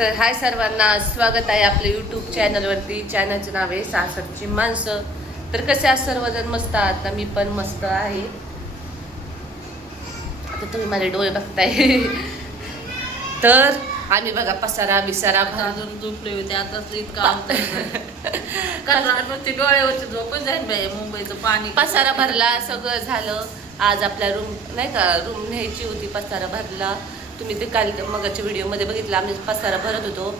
तर हाय सर्वांना, स्वागत आहे आपल्या यूट्यूब चॅनलवरती. चॅनलचं नाव आहे सासरची माणसं. तर कसे आहात सर्वजण? मस्त आहात ना? मी पण मस्त आहे. आता तुम्ही माझे डोळे बघताय. तर आम्ही बघा पसारा बिसारा अजून झोपले होते. आताच इतकं ते डोळ्यावरची झोपच जाईल बाई. मुंबईचं पाणी पसारा भरला, सगळं झालं. आज आपल्या रूम नाही का, रूम न्यायची होती, पसारा भरला. तुम्ही ते काल मगाच्या व्हिडिओमध्ये बघितलं, आम्ही पसारा भरत होतो.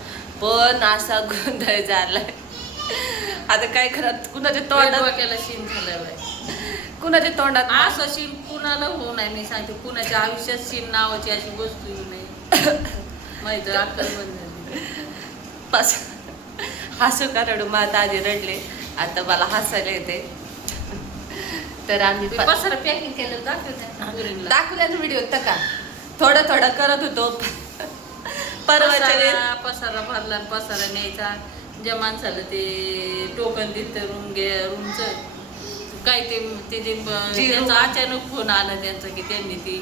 पण असा गोंधळ झालाय. आता काय खरं, कुणाच्या तोंडात डोक्याला शीन झालं बाई. कुणाच्या तोंडात असं शीन कुणाला होऊ नये. मी सांगते, कुणाच्या आयुष्यात शीन नावाची अशी वस्तू येऊ नये. माहिती अक्कल बंद झाली. हसू का रडू? माझा आधी रडले, आता मला हसायला येते. तर आम्ही पसारा पॅकिंग केलं दाखवल्या ना व्हिडिओ का थोडं थोडं करत होतो. परवाच्या पसारा भरला, पसारा न्यायचा. ज्या माणसाला ते टोकन दिलं रूमचं काय ते त्यांचा अचानक फोन आला त्यांचा की त्यांनी ती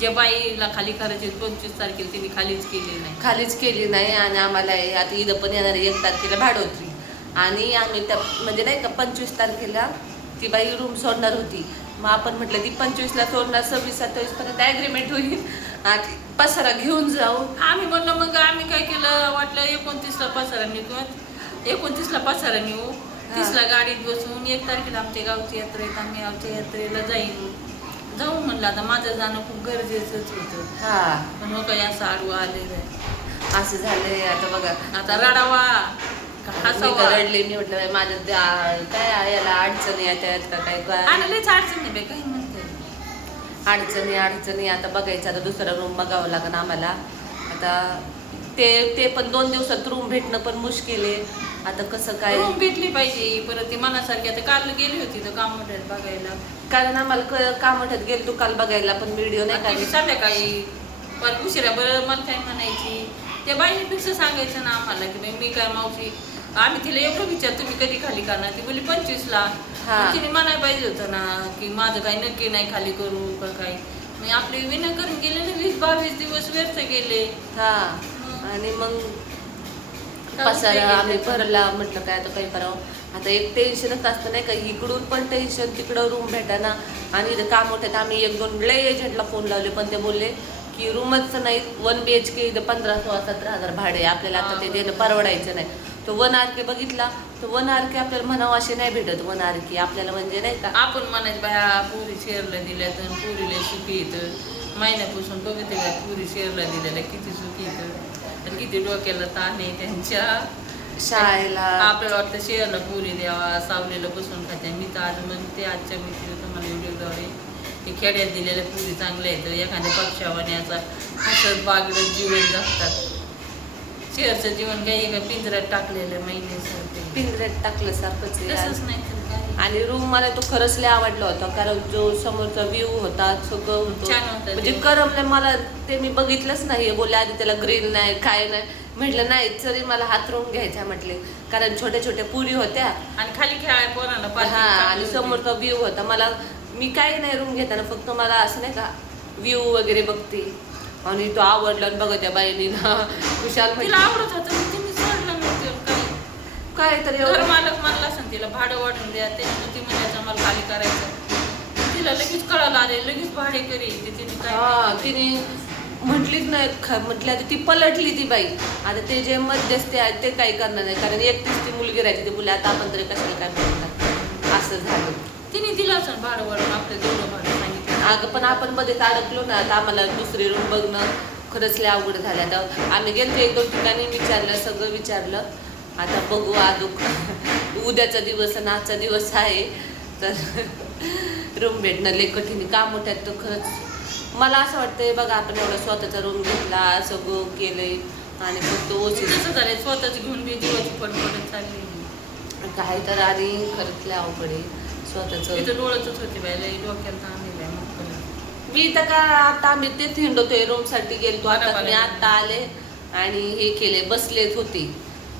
ज्या बाईला खाली करायची 25 तारखेला त्यांनी खालीच केली नाही. आणि आम्हाला आता इथं पण येणार 1 तारखेला भाडोत्री. आणि आम्ही त्या म्हणजे नाही का 25 तारखेला ती बाई रूम सोडणार होती. मग आपण म्हटलं ती 25ला सोडणार, 26-27 पर्यंत ॲग्रीमेंट होईल आणि पसारा घेऊन जाऊ. आम्ही म्हणलं, मग आम्ही काय केलं, वाटलं 29ला पसारा नेऊ किंवा 29ला पसारा नेऊ, 30ला गाडीत बसून 1 तारखेला आमच्या गावची यात्रा आहे, आम्ही आमच्या यात्रेला जाऊ म्हणलं. आता माझं जाणं खूप गरजेचंच होतं. पण मग काही असं आडवं आलेलं आहे. असं झालंय. आता बघा, आता रडावा रडले. मी म्हटलं माझ्या काय याला अडचणी येतात का काय लयच अडचण नाही काही म्हणते. अडचणी आता बघायचं. आता दुसरा रूम बघावं लागेल आम्हाला. आता ते पण 2 दिवसात रूम भेटणं पण मुश्किल आहे. आता कसं काय रूम भेटली पाहिजे परत ती मनासारखी. आता काल गेली होती तर कामोठ्यात बघायला, कारण आम्हाला कामठ्यात गेलो तू काल बघायला, पण व्हिडिओ नाही काढली. संध्याकाळी पण उशिरा. बरं मला काय म्हणायची, त्या बाईपेक्षा सांगायचं ना आम्हाला की बाई मी काय मावशी, आम्ही तिला एवढं विचार तुम्ही कधी खाली करणार, ती बोलली 25ला. तिने म्हणायला पाहिजे होतं ना की माझं काही नक्की नाही खाली करू का काय. मी आपले विनाकारण गेले ना 20-22 दिवस व्यर्थ गेले. आणि मग पसारा आम्ही भरला. म्हटलं काय आता काही करावं. आता एक टेन्शनच असतं नाही का, इकडून पण टेन्शन, तिकडं रूम भेटाना. आणि इथं काम होतं. आम्ही 1-2 लय एजंटला फोन लावले, पण ते बोलले की रूमच नाही. 1 BHK इथं 15-16-17 हजार भाडे. आपल्याला आता ते देणं परवडायचं नाही. तो 1 RK बघितला, तो 1 RK आपल्याला म्हणावं असे नाही भेटत. 1 RK आपल्याला म्हणजे नाही का, आपण म्हणायचं बाया पुरी शेअरला दिल्या तर पुरीला सुखी येतं. महिन्यापासून बघते बाय पुरी शेअरला दिलेल्या किती सुखी येतं आणि किती डोक्याला ताण आहे त्यांच्या शाळेला. आपल्याला वाटतं शेअरला पुरी द्यावा, सावलेलं बसून खात्या. मी तर आज म्हणते आजच्या मीटिंग तुम्हाला व्हिडिओद्वारे ते खेड्यात दिलेल्या पुरी चांगल्या आहेत. एखाद्या पक्षावाण्याचा हसत बागडत जीवन जगतात. शेअरचं जीवन काही पिंजऱ्यात टाकलेलं महिन्यासारखे, पिंजऱ्यात टाकल्यासारखंच तसंच नाही तर काय. आणि रूम मला तो खरंच लय आवडला होता, कारण जो समोरचा व्ह्यू होता सगळं होतं छान होतं. म्हणजे करमलं मला. ते मी बघितलंच नाही. बोलले आधी त्याला ग्रीन नाही काय नाही. म्हटलं नाही तरी मला हात रूम घ्यायचा म्हटले, कारण छोट्या छोट्या पुरी होत्या आणि खाली खेळाय पोरांना. आणि समोरचा व्ह्यू होता. मी काही नाही रूम घेताना, फक्त मला असं नाही का व्ह्यू वगैरे बघते. आणि तो आवडला. बघा त्या बाईनी ना विशाल तिला आवडत होतं, तिने सोडलं नव्हतं काय तर घर मालक म्हणला असं तिला भाडं वाढून द्या. त्याच्यामुळे ती म्हणजे आम्हाला खाली करायचं. तिला लगेच कळालं आले, लगेच भाडे करी. तिने म्हटलीच नाही. म्हटली आता ती पलटली ती बाई. आता ते जे मध्यस्थी आहेत ते काही करणार नाही, कारण एकटीच ती मुलगी राहायची. ते बोलले आता आपण तरी कशाला काय म्हणतात. असं झालं. तिने दिलं असं भाडं वाढून आपलं तेवढं भाडं सांगितलं. अगं पण आपण मध्येच अडकलो ना. आता आम्हाला दुसरी रूम बघणं खरंच लय अवघड झालं. आता आम्ही गेलो 1-2 ठिकाणी विचारलं, सगळं विचारलं. आता बघू अजून उद्याचा दिवस आणि आजचा दिवस आहे. तर रूम भेटणं लय कठीण. काम मोठ्यात तर खरंच मला असं वाटतंय बघा, आपण एवढा स्वतःचा रूम घेतला, सगळं केलंय आणि फक्त कसं झालंय स्वतःच घेऊन बी जीवाची पडपडत चालली काय. तर आणि खरंच लय अवघड आहे स्वतःच. तिथं डोळतच होती बाई, डोक्याला ताण आहे बाई. मी तर का आता आम्ही ते हिंडतोय रूम साठी गेलो. आता मी आता आले आणि हे केले, बसलेच होते.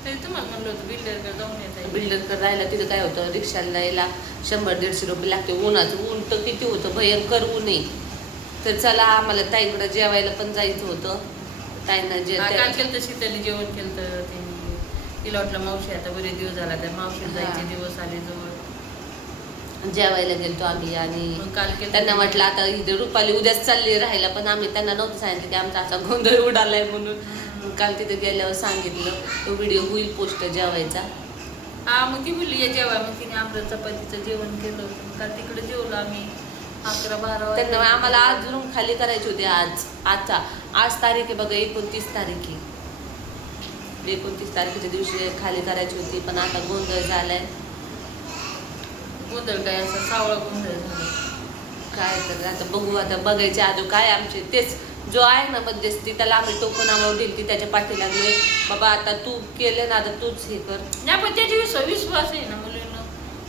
तुम्हाला म्हणलं होतं बिल्डरकडे जाऊन येत. बिल्डरकडे राहिला तिथं काय होतं, रिक्षाला यायला 100-150 रुपये लागते. उन्हाचं ऊन तर किती होतं, भयंकर ऊन आहे. तर चला आम्हाला ताईकडं जेवायला पण जायचं होतं. ताईंना जे काल केलं शीतली जेवण केलं ते तिला वाटलं मावशी आता बरेच दिवस झाला त्या मावशी जायचे दिवस आले जवळ जेवायला गेलतो आम्ही आणि मग काल केलं त्यांना म्हटलं आता इथे रुपाली उद्याच चालली राहायला, पण आम्ही त्यांना नव्हतं सांगितलं की आमचा असा गोंधळ उडालाय म्हणून. काल तिथे गेल्यावर सांगितलं, तो व्हिडिओ होईल पोस्ट जेवायचा. हा मग ती बोलली या जेवाय, मग तिने आमचं चपातीचं जेवण केलं होतं. काल तिकडे जेवलो आम्ही 11-12 त्यांना आम्हाला आज रूम खाली करायची होती. आज तारीख आहे बघा, 29 तारीख आहे. 29 तारखेच्या दिवशी खाली करायची होती, पण आता गोंधळ झालाय. गोंधळ काय असं सावळा गोंधळ झाला काय तर आता बघू, आता बघायचे आजू काय आमचे तेच जो आहे ना मध्यस्थी त्याला आम्ही टोकन आम्हाला दिली ती त्याच्या पाठी लागलोय. बाबा आता तू केले ना, आता तूच हे कर. नाही पण त्याची विश्वास आहे ना मुलींना,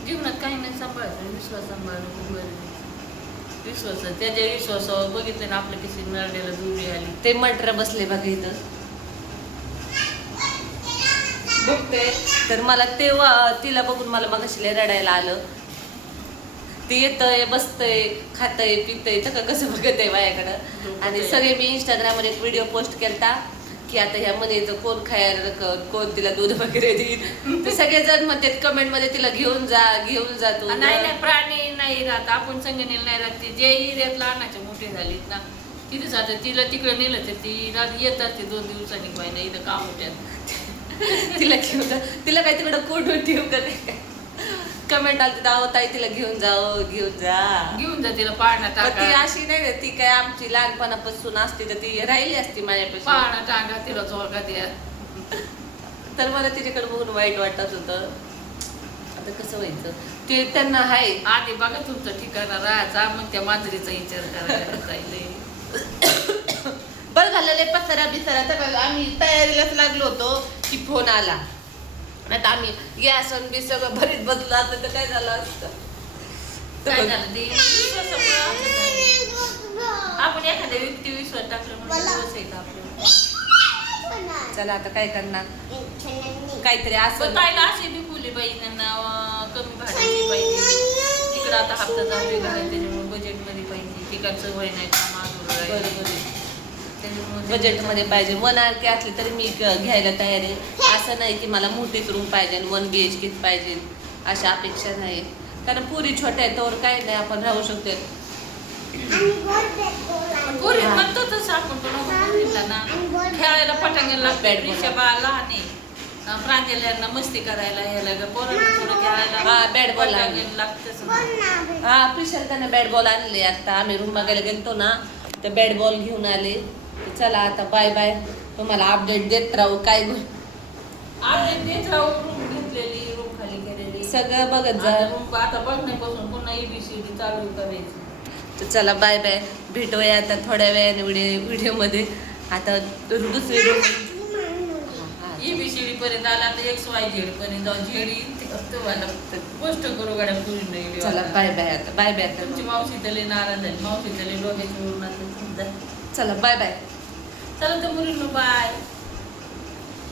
जीवनात काही नाही सांभाळायचं, विश्वास सांभाळणं खूप गरजेचं. विश्वास त्याच्या विश्वासावर बघितलं ना आपलं किती नरड्याला जुळी आली. ते मटर बसले बघा इथं बघते, तर मला तेव्हा तिला बघून मला मगाशी लय रडायला आलं. ती येतंय बसतंय खातंय पितंय तर कसं बघत आहे माझ्याकडं. आणि सगळे मी इंस्टाग्रामवर एक व्हिडिओ पोस्ट केलता की आता ह्या मनीचं कोण खायला, कोण तिला दूध वगैरे देईल. ते सगळेजण म्हणतात कमेंटमध्ये तिला घेऊन जा तू. नाही प्राणी नाही राहत, आपण संगणीला नाही राहत. जे एरियात लहानाचे मोठे झालीत ना तिथे जातात, तिला तिकडे नेलं तर ती येतात ते 2 दिवसांनी पाहिजे इथं काम होत्यात. तिला घेऊन जा, तिला काय तिकडं कोठून ठेवू का काय. कमेंट आली दावताई तिला घेऊन जा तिला पाळणा ती टाका, अशी नाही ती काय आमची लहानपणापासून असते तर ती राहिली असती माझ्यापाशी. पाळणा टाका तिला चोळका द्या. तर मला तिच्याकडे बघून वाईट वाटत होतं. आता कसं व्हायचं ते त्यांना आहे. आधी बघा तुमचं ठिकाणा राहायचा, मग त्या मांजरीचा विचार करायला. बरं झालेलं पसारा बिसारा तर आम्ही तयारीलाच लागलो होतो की फोन आला. आता आम्ही गॅस बी सगळं भरीत बसलो असतं तर काय झालं असतं. काय झालं ते विश्वासामुळे असं झालं. आपण एखाद्या व्यक्ती विश्वास टाकलं म्हणून दिवस आहे का आपलं. चला आता काय करणार, काहीतरी असं ताईला अशी बी फुली पाहिजे, त्यांना कमी भाड्याची पाहिजे. तिकडं आता हप्ता चालू आहे त्याच्यामुळे बजेटमध्ये पाहिजे. तिकडचं वय नाही काम बरोबर बजेटमध्ये पाहिजे. 1 RK असली तरी मी घ्यायला तयार आहे. असं नाही की मला मोठीच रूम पाहिजे आणि 1 BHK पाहिजे अशा अपेक्षा नाही. कारण पुरी छोट्या आहेत तर काही नाही, आपण राहू शकतो. म्हणतो तसं आपण ना खेळायला पटांगण लागतं. लहान आहे, प्रांजल्यांना मस्ती करायला यायला पोरांना थोडं खेळायला बॅट बॉल लागतं. हा प्रिशल त्यांना बॅट बॉल आणले. आता आम्ही रूम बघायला गेलतो ना तर बॅट बॉल घेऊन आले. चला आता बाय बाय, तुम्हाला अपडेट देत राहू. काय अपडेट देत राहू. रूम घेतलेली, रूम खाली केलेली, सगळं बघत जा. रूम आता बघण्यापासून पुन्हा ABCD चालू करायची. तर चला बाय बाय, भेटूया आता थोड्या वेळाने व्हिडिओमध्ये. आता दुसरी रूम ABCD पर्यंत आला तर XYZ पर्यंत जाऊ. पोस्ट करू गाड्या पूर्ण. चला बाय बाय, आता बाय बाय. तुमची मावशी तले नाराज झाली, मावशी तले डोक्याची उरून आता चला बाय बाय. चला तर मुलींनो बाय.